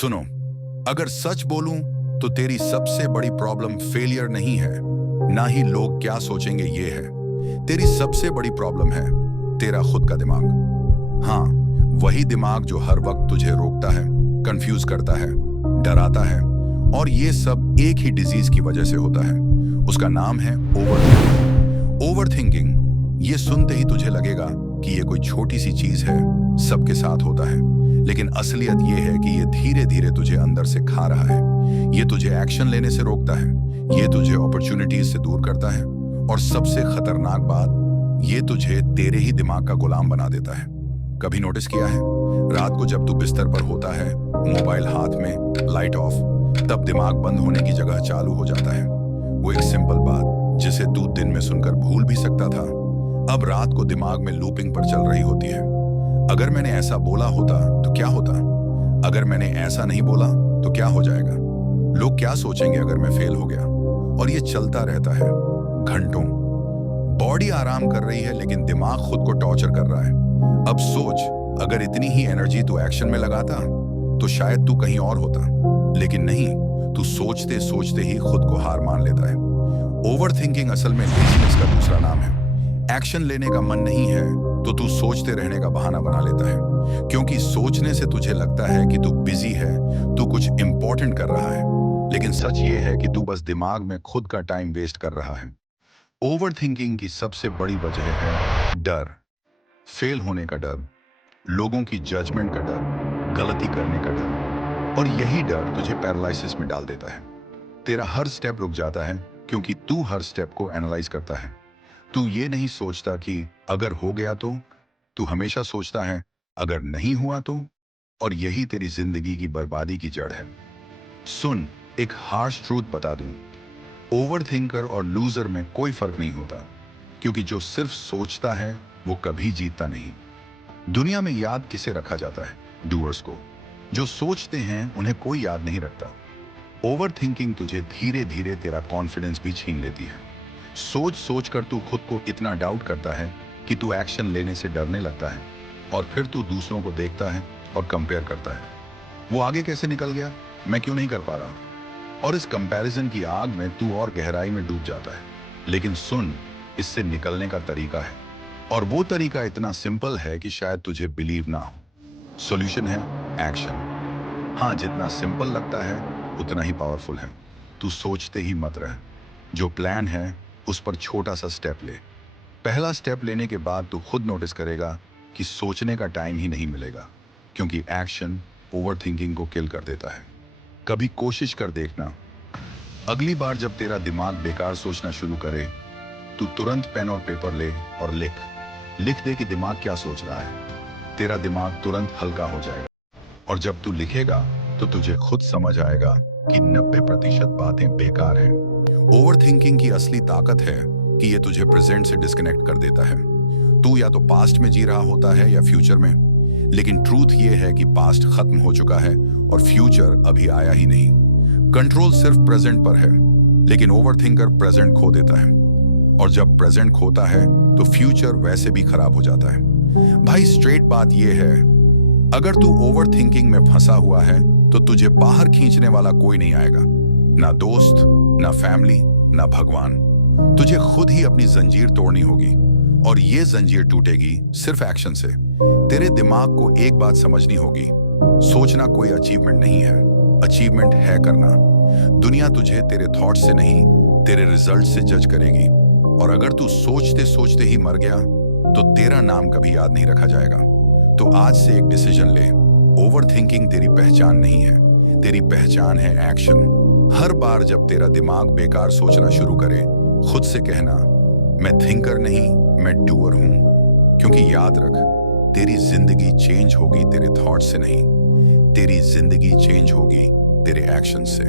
सुनो, अगर सच बोलूं तो तेरी सबसे बड़ी प्रॉब्लम फेलियर नहीं है, ना ही लोग क्या सोचेंगे ये है। तेरी सबसे बड़ी प्रॉब्लम है तेरा खुद का दिमाग। हाँ, वही दिमाग जो हर वक्त तुझे रोकता है, कंफ्यूज करता है, डराता है, और ये सब एक ही डिजीज की वजह से होता है। उसका नाम है ओवरथिंकिंग। ओवरथिंकिंग, ये सुनते ही तुझे लगेगा कि ये कोई छोटी सी चीज है, सबके साथ होता है, लेकिन असलियत ये है कि ये धीरे धीरे तुझे अंदर से खा रहा है। ये तुझे एक्शन लेने से रोकता है, ये तुझे अपॉर्चुनिटीज से दूर करता है, और सबसे खतरनाक बात, ये तुझे तेरे ही दिमाग का गुलाम बना देता है। कभी नोटिस किया है, रात को जब तू बिस्तर पर होता है, मोबाइल हाथ में, लाइट ऑफ, तब दिमाग बंद होने की जगह चालू हो जाता है। वो एक सिंपल बात जिसे तू दिन में सुनकर भूल भी सकता था, अब रात को दिमाग में लूपिंग पर चल रही होती है। अगर मैंने ऐसा बोला होता तो क्या होता? अगर मैंने ऐसा नहीं बोला तो क्या हो जाएगा? लोग क्या सोचेंगे अगर मैं फेल हो गया? और ये चलता रहता है घंटों। बॉडी आराम कर रही है लेकिन दिमाग खुद को टॉर्चर कर रहा है। अब सोच, अगर इतनी ही एनर्जी तू एक्शन में लगाता तो शायद तू कहीं और होता, लेकिन नहीं, तू सोचते सोचते ही खुद को हार मान लेता है। ओवरथिंकिंग असल में लेजीनेस का दूसरा नाम है। एक्शन लेने का मन नहीं है तो तू सोचते रहने का बहाना बना लेता है, क्योंकि सोचने से तुझे लगता है कि तू बिजी है, तू कुछ इंपॉर्टेंट कर रहा है, लेकिन सच ये है कि तू बस दिमाग में खुद का टाइम वेस्ट कर रहा है। ओवरथिंकिंग की सबसे बड़ी वजह है डर। फेल होने का डर, लोगों की जजमेंट का डर, गलती करने का डर, और यही डर तुझे पैरालिसिस में डाल देता है। तेरा हर स्टेप रुक जाता है क्योंकि तू हर स्टेप को एनालाइज करता है। तू ये नहीं सोचता कि अगर हो गया तो, तू हमेशा सोचता है अगर नहीं हुआ तो, और यही तेरी जिंदगी की बर्बादी की जड़ है। सुन, एक हार्श ट्रूथ बता दूं, ओवरथिंकर और लूजर में कोई फर्क नहीं होता, क्योंकि जो सिर्फ सोचता है वो कभी जीतता नहीं। दुनिया में याद किसे रखा जाता है? डूअर्स को। जो सोचते हैं उन्हें कोई याद नहीं रखता। ओवरथिंकिंग तुझे धीरे धीरे तेरा कॉन्फिडेंस भी छीन लेती है। सोच सोच कर तू खुद को इतना डाउट करता है कि तू एक्शन लेने से डरने लगता है, और फिर तू दूसरों को देखता है और कंपेयर करता है। वो आगे कैसे निकल गया, मैं क्यों नहीं कर पा रहा? और इस कंपैरिजन की आग में तू और गहराई में डूब जाता है। लेकिन सुन, इससे निकलने का तरीका है, और वो तरीका इतना सिंपल है कि शायद तुझे बिलीव ना हो। सॉल्यूशन है एक्शन। हाँ, जितना सिंपल लगता है उतना ही पावरफुल है। तू सोचते ही मत रह, जो प्लान है उस पर छोटा सा स्टेप ले। पहला स्टेप लेने के बाद तू खुद नोटिस करेगा कि सोचने का टाइम ही नहीं मिलेगा, क्योंकि एक्शन ओवरथिंकिंग को किल कर देता है। कभी कोशिश कर देखना, अगली बार जब तेरा दिमाग बेकार सोचना शुरू करे, तू तुरंत पेन और पेपर ले और लिख दे कि दिमाग क्या सोच रहा है। तेरा दिमाग तुरंत हल्का हो जाएगा, और जब तू लिखेगा तो तुझे खुद समझ आएगा कि 90% बातें बेकार हैं। ओवरथिंकिंग की असली ताकत है कि ये तुझे प्रेजेंट से डिस्कनेक्ट कर देता है। तू या तो पास्ट में जी रहा होता है या फ्यूचर में, लेकिन ट्रूथ ये है कि पास्ट खत्म हो चुका है और फ्यूचर अभी आया ही नहीं। कंट्रोल सिर्फ प्रेजेंट पर है, लेकिन ओवरथिंकर प्रेजेंट खो देता है, और जब प्रेजेंट खोता है तो फ्यूचर वैसे भी खराब हो जाता है। भाई, स्ट्रेट बात यह है, अगर तू ओवरथिंकिंग में फंसा हुआ है तो तुझे बाहर खींचने वाला कोई नहीं आएगा, ना दोस्त, ना फैमिली, ना भगवान। तुझे खुद ही अपनी जंजीर तोड़नी होगी, और ये जंजीर टूटेगी सिर्फ एक्शन से। तेरे दिमाग को एक बात समझनी होगी, सोचना कोई अचीवमेंट नहीं है, अचीवमेंट है करना। दुनिया तुझे तेरे थॉट्स से नहीं, तेरे रिजल्ट से जज करेगी, और अगर तू सोचते सोचते ही मर गया तो तेरा नाम कभी याद नहीं रखा जाएगा। तो आज से एक डिसीजन ले, ओवरथिंकिंग तेरी पहचान नहीं है, तेरी पहचान है एक्शन। हर बार जब तेरा दिमाग बेकार सोचना शुरू करे, खुद से कहना, मैं थिंकर नहीं, मैं डूअर हूं। क्योंकि याद रख, तेरी जिंदगी चेंज होगी तेरे थॉट से नहीं, तेरी जिंदगी चेंज होगी तेरे एक्शन से।